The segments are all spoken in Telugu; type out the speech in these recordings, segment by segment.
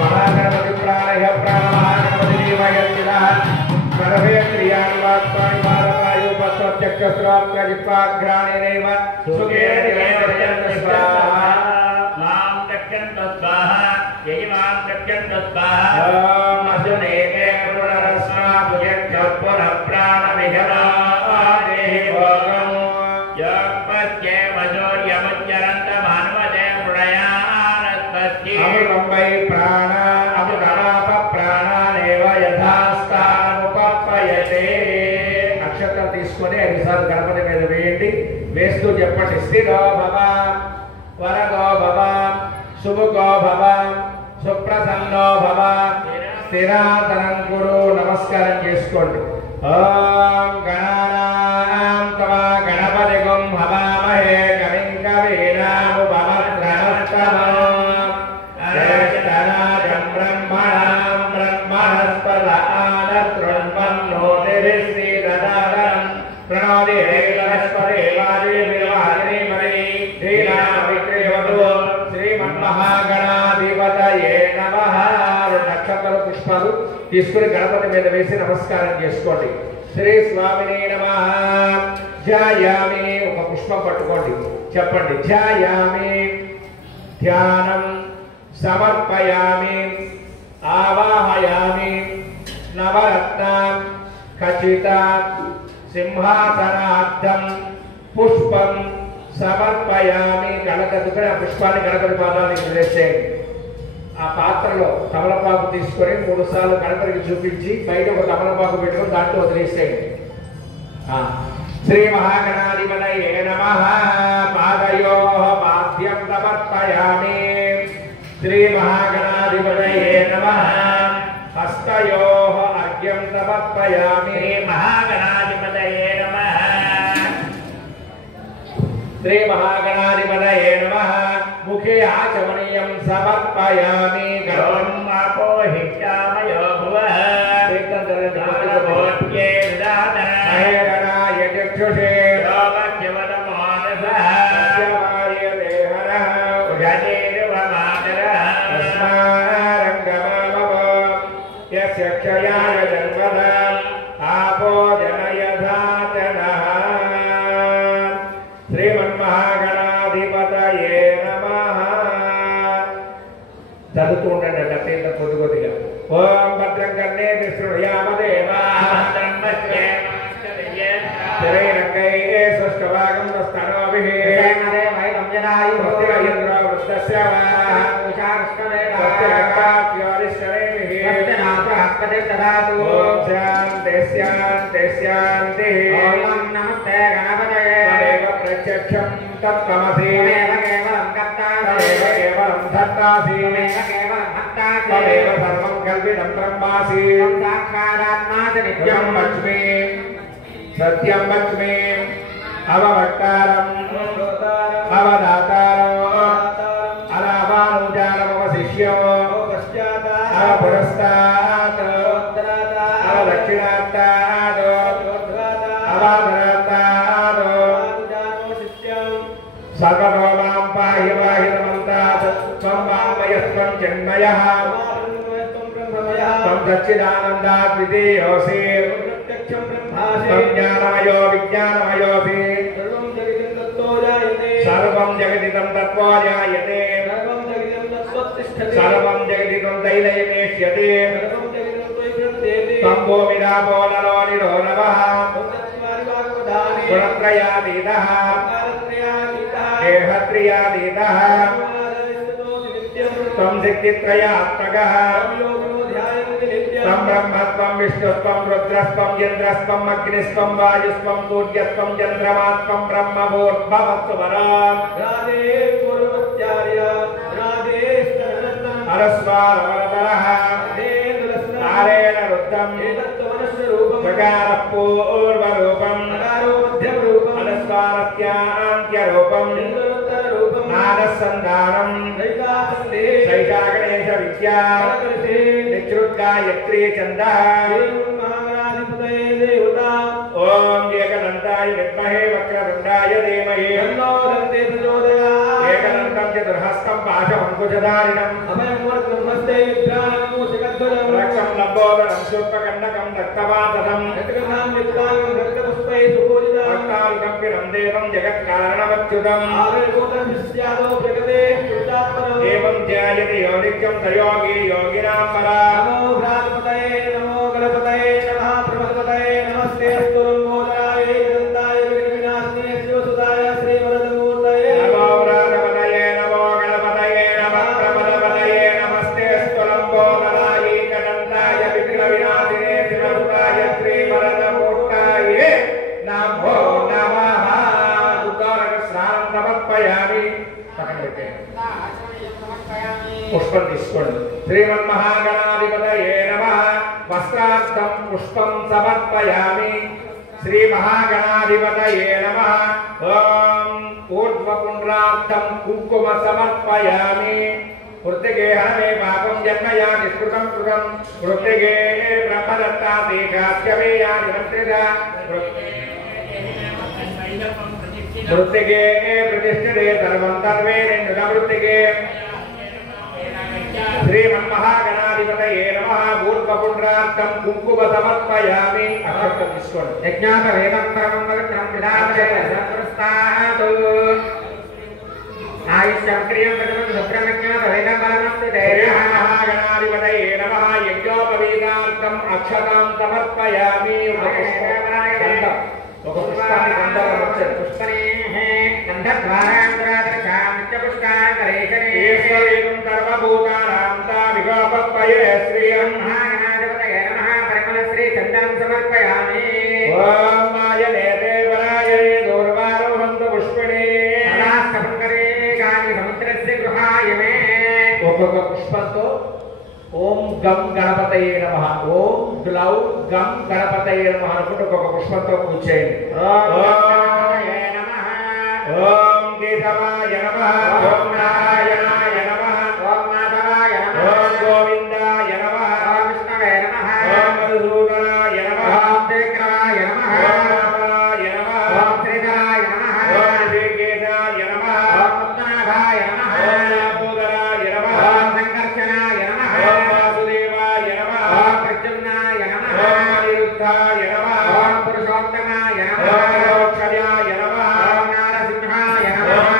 महागणपति प्राणय प्राणमहागणपति देवयतिनः सर्वे क्रियाणि वाक्यानि भारतायु पत्वत्यक्षस्राप्तजिह्वाघ्राणेनैव सुखेन दिवेन स्वाहा मां दक्षन्त स्वाहा यैमां दक्षन्त स्वाहा ओम अजुनेके पुनरस्मात् यज्ञपुर प्राणविहरा देहि भोगम् यपत्ये वजोर्यमुच्चरन्त मानवदे प्रयानस्तस्ति अमुकम्बै प्राण अमुकराप प्राणानेव यथास्थानुपपयते नक्षत्र తీసుకొని ఐదుసార్లు గణపతి మీద వేయండి వేస్తూ చెప్పండి స్థిరో భవ వరదో భవ శుభగో భవ సుప్రసన్నో భవ స్థిరాతనం కురు నమస్కారం చేసుకోండి ఓం గణానాం తవా గణపతిగం హవామహే కవిం కవీనాముపమత్రణస్తమో జ్యేష్ఠరాజం బ్రహ్మణాం బ్రహ్మణస్పద ఆనశృణ్వన్నోతిభిశ్రీదదాదనం ప్రణోది హేళస్పదే వాజేర్విర్వాజనేమనే శ్రీరామవిక్రయవతు శ్రీమన్మహాగణాధిపతయే నమః. నక్షత్ర పుష్పాలు తీసుకుని గణపతి మీద వేసి నమస్కారం చేసుకోండి. శ్రీ స్వామినే నమః. ధ్యాయామి ఒక పుష్పం పట్టుకోండి చెప్పండి ధ్యాయామి ధ్యానం సమర్పయామి ఆవాహయామి నవరత్న ఖచిత సింహాసనార్థం పుష్పం సమర్పయామి. కళ్ళకద్దుకొని ఆ పుష్పాన్ని గణపతి పాదానికి వేసేయండి. ఆ పాత్రలో తమలపాకు తీసుకొని 3 సార్లు గణపతికి చూపించి బయట ఒక తమలపాకు పెట్టుకొని దాంట్లో వదిలేసేయండి. శ్రీ మహాగణాధిపతయే నమః. పాదయోః పాద్యం సమర్పయామి. శ్రీ మహాగణాధిపతయే నమః. హస్తయోః అర్ఘ్యం సమర్పయామి. మహాగణాధిపతయే నమః. శ్రీ మహాగణాధిపతయే నమః. ముఖే ఆచమనీయం సమర్పయామి. గర్వం అపోహిష్యామయో భువః. చక్షుషే లోకజ్ఞవదమానసః సత్యవార్యదేహనః ఉజజేర్వమాతరః తస్మారంగమామవ యస్య క్షయాయ జన్మదాం ఆపో జనయధాతనః. శ్రీమన్మహాగణాధిపతయే నమః. చదువుతూ ఉండండి అంటే కొద్ది కొద్దిగా. ఓం భద్రం కర్ణే శృణుయామదేవాః స్థిరైరంగైః స్పష్టవాగం స్తనోభిః వైరంజనాయు భక్తిరయేంద్ర వృద్ధస్య ఓం శాంతి శాంతి శాంతి. ఓం నమస్తే గణపతయే. తదేవ ప్రత్యక్షం తత్వమసి కేవలం కర్తాసి కేవలం ధర్తాసి కేవలం భక్తాసి తదేవ సర్వం కల్పితం బ్రహ్మాసి సాక్షాదాత్మాసి నిత్యం లక్ష్మీ సత్యం లక్ష్మీ అవవక్తారం అవదాతారం అలావానుచారమవశిష్యో అవపురస్తాత్ అవదక్షిణాత్తాత్ అవాధరాత్తాత్ సర్వతో మాం పాహి పాహి నమంతాత్ త్వం మామయస్త్వం చిన్మయః త్వం సచ్చిదానందాద్వితీయోసి త్వం జ్ఞానమయో విజ్ఞానమయోసి సర్వం జగదిదం తత్వో జాయతే సర్వం జగదిదం తైలయమేష్యతే త్వం భూమిరాపో నలో నిరో నవః గుణత్రయాతీతః దేహత్రయాతీతః త్వం శక్తిత్రయాత్మకః త్వం బ్రహ్మత్వం విష్ణుత్వం రుద్రస్త్వం ఇంద్రస్త్వం అగ్నిస్త్వం వాయుస్త్వం సూర్యస్త్వం చంద్రమాత్వం బ్రహ్మభూర్భవత్వరాం హరస్వారవరదరః నారేణ రుద్ధం జగారః పూర్వరూపం హరస్వారస్యాంత్యరూపం నాదసంధానం శైషా గణేశ విద్యా నిత్రుద్గాయత్రీ ఛందః. ఓం ఏకదంతాయ విద్మహే వక్రతుండాయ ధీమహి ఏకదంతం चतुर्हस्तं पाशमङ्कुशधारिणम् अभयमूर्तिमस्ते विभ्राणं मूषिकध्वजं रक्षं लम्बोदरं शूर्पकर्णकं रक्तवातदं रक्तकथां नित्यां रक्तपुष्पैः सुपूजितं रक्तालुकम्पिनं देवं जगत्कारणमच्युतम् आविर्भूतशिष्यादो जगते कृतात्मनम् एवं ध्यायति यो नित्यं स योगी योगिनां परा नमो भ्रातपतये नमो गणपतये नमः प्रभुपतये नमस्ते अस्तु लम्बोदराय जगन्ताय विघ्नविनाशिने शिवसुताय श्रीवरदमूर्तये नमो भ्रातपतये नमो गणपतये नमः प्रभुपतये नमस्ते अस्तु लम्बोदराय जगन्ताय विघ्नविनाशिने शिवसुताय श्रीवरदमूर्तये नमो नमः उदारकस्नानं समर्पयामि पुष्पं తీసుకోండి శ్రీమన్మహాగణాధిపతయే నమః వస్త్రార్థం పుష్పం సమర్పయామి శ్రీమహాగణాధిపతయే నమః ఓం ఊర్ధ్వపుండ్రార్థం కుంకుమ సమర్పయామి వృత్తిగే హరే పాపం జన్మయా నిష్కృతం కృతం వృత్తిగే బ్రహ్మదత్తాతే కాశ్యవేయా నిరంత్రిత వృత్తిగే ప్రతిష్ఠితే సర్వం సర్వే నివృత్తిగే श्रीमन्महागणाधिपतये नमः ऊर्ध्वपुंड्रार्थं कुंकुम समर्पयामि अक्षतं తీసుకోండి యజ్ఞాత వేదం పరమం పవిత్రం విధాతే సంప్రస్తాతు ఆయుష్యం క్రియం ప్రతిమం సుబ్రహ్మణ్యాత వేదం పరమం శ్రీమన్మహాగణాధిపతये नमः యజ్ఞోపవీతార్థం అక్షతాం సమర్పయామి ఒక పుష్పాన్ని గంధర్వ వచ్చారు పుష్పనే గంధద్వారాంతరాదర్శాం నిత్యపుష్కారేశ్వరీం సర్వభూతానాం తావిగోపత్వయే శ్రీమన్మహాగణాధిపతయే నమః పరిమళశ్రీ చందనం సమర్పయామి ఓం మాయనే దేవరాయ దూర్వారోహంతు పుష్పిణే సదాస్తపంకరే గాని సముద్రస్య గృహాయ మే ఒక్కొక్క పుష్పంతో ఓం గం గణపతయే నమః ఓం గ్లౌ గం గణపతయే నమః అనుకుంటూ ఒక్కొక్క పుష్పంతో పూజ చేయండి ఓం కేశవాయ నమః ఓం నారాయణాయ నమః ఓం మాధవాయ నమః ఓం గోవిందాయ నమః ఓం విష్ణవే నమః ఓం మధుసూదనాయ నమః ఓం త్రివిక్రమాయ నమః ఓం రామాయ నమః ఓం శ్రీధరాయ నమః ఓం శ్రీకేశాయ నమః ఓం పద్మనాభాయ నమః ఓం నాపోదరాయ నమః ఓం సంకర్షణాయ నమః ఓం వాసుదేవాయ నమః ఓం ప్రద్యుమ్నాయ నమః ఓం అనిరుద్ధాయ నమః ఓం పురుషోత్తమాయ నమః ఓం మోక్షయాయ నమః ఓం నారసింహాయ నమః ఓం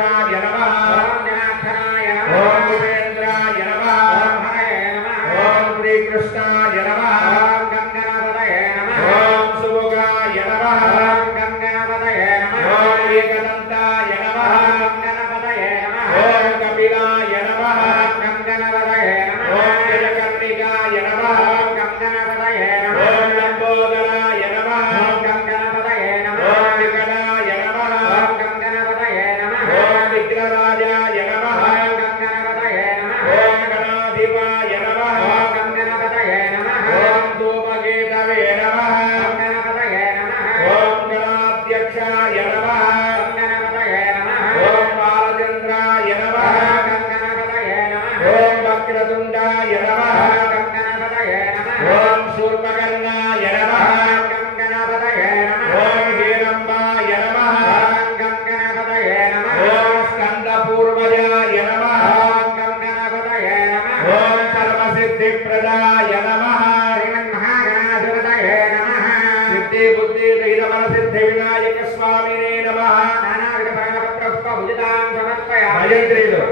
నారాయ నమః ఓం జనార్దనాయ నమః ఓం ఉపేంద్రాయ నమః ఓం హరయే నమః ఓం శ్రీకృష్ణాయ నమః ఓం గంగణపతయే నమః ఓం సుముఖాయ నమః ఓం గంగణపతయే నమః ఓం ఏకదంతాయ నమః ఓం గణపతయే నమః ఓం కపిలాయ నమః ఓం గంగణపతయే నమః ఓం జయకర్ణికాయ నమః ఓం గంగణపతయే నమః ఓం లంబోదరాయ నమః ఓం గంగణపతయే నమః ఓం వికటాయ నమః ఓం గంగణపతయే నమః ఓం విగ్రహరాజాయ నమః ఓం గంగణపతయే నమః ఓం గణాధిపాయ నమః ఓం గంగణపతయే నమః ఓం ధూమకేతవే నమః ఓం గణపతయే నమః ఓం గణాధ్యక్షాయ నమః ఓం గణపతయే నమః ఓం బాలచంద్రాయ నమః ఓం గణపతయే నమః ఓం వక్రతుండాయ నమః ఓం గణపతయే నమః ఓం శూర్పకర్ణాయ నమః ఓం గణపతయే నమః ఓం హేరంబాయ నమః ఓం గణపతయే నమః ఓం స్కందపూర్వజాయ నమః ఓం గణపతయే నమః ఓం సర్వసిద్ధిప్రదాయ నమః శ్రీమన్మహాగణాధిపతయే నమః సిద్ధి బుద్ధి రహితమన సిద్ధి వినాయక స్వామినే నమః నానావిధ పరమపత్రపుష్ప భుజితాం సమర్పయామి భజంత్రీలు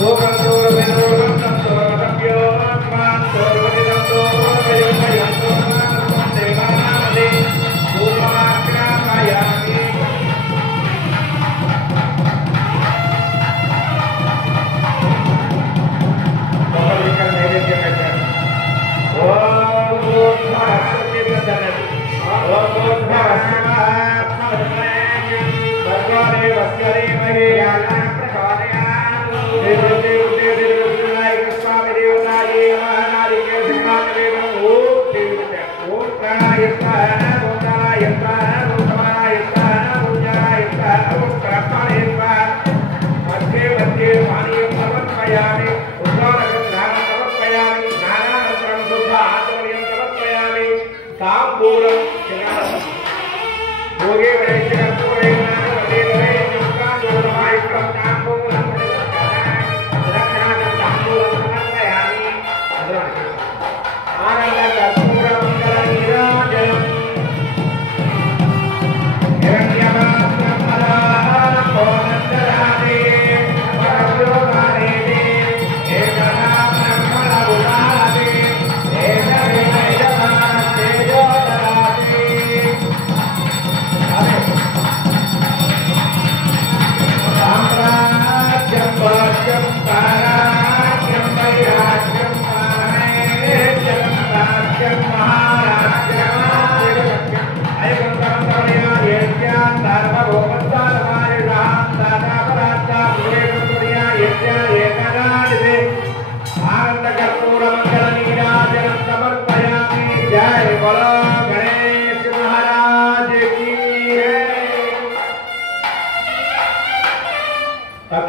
లోకం దూరమేనోరం తంతోరమభ్యో ఆత్మాన్ దూరమదిదం దూరమయోమయం దూరమానం దేవానామదే పూర్వమాక్రామయామి ఇక్కడ నైవేద్యం పెట్టారు ఓం భూర్భువస్సుర్నిర్దనతి ఓం భూర్భువస్సుర్నిర్దనతి భగవానే వస్యదేమహే యానా ప్రచోదయాత్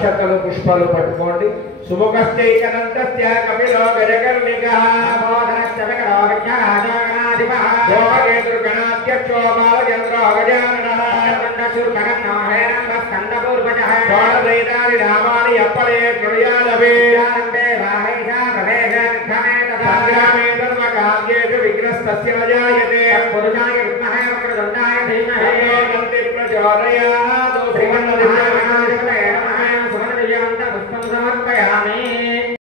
అక్షతలు పుష్పాలు పట్టుకోండి. సుముఖశ్చైకనంతస్య కపిలో గజకర్ణికః గోమకేతృగణాధ్యక్షో బాలచంద్రో గజాననః షోడశైతాని నామాని అప్పలే కృణయాలవే సంగ్రామే ధర్మకార్యేషు విఘ్నస్తస్య న జాయతే. ప్రచోదయాత్.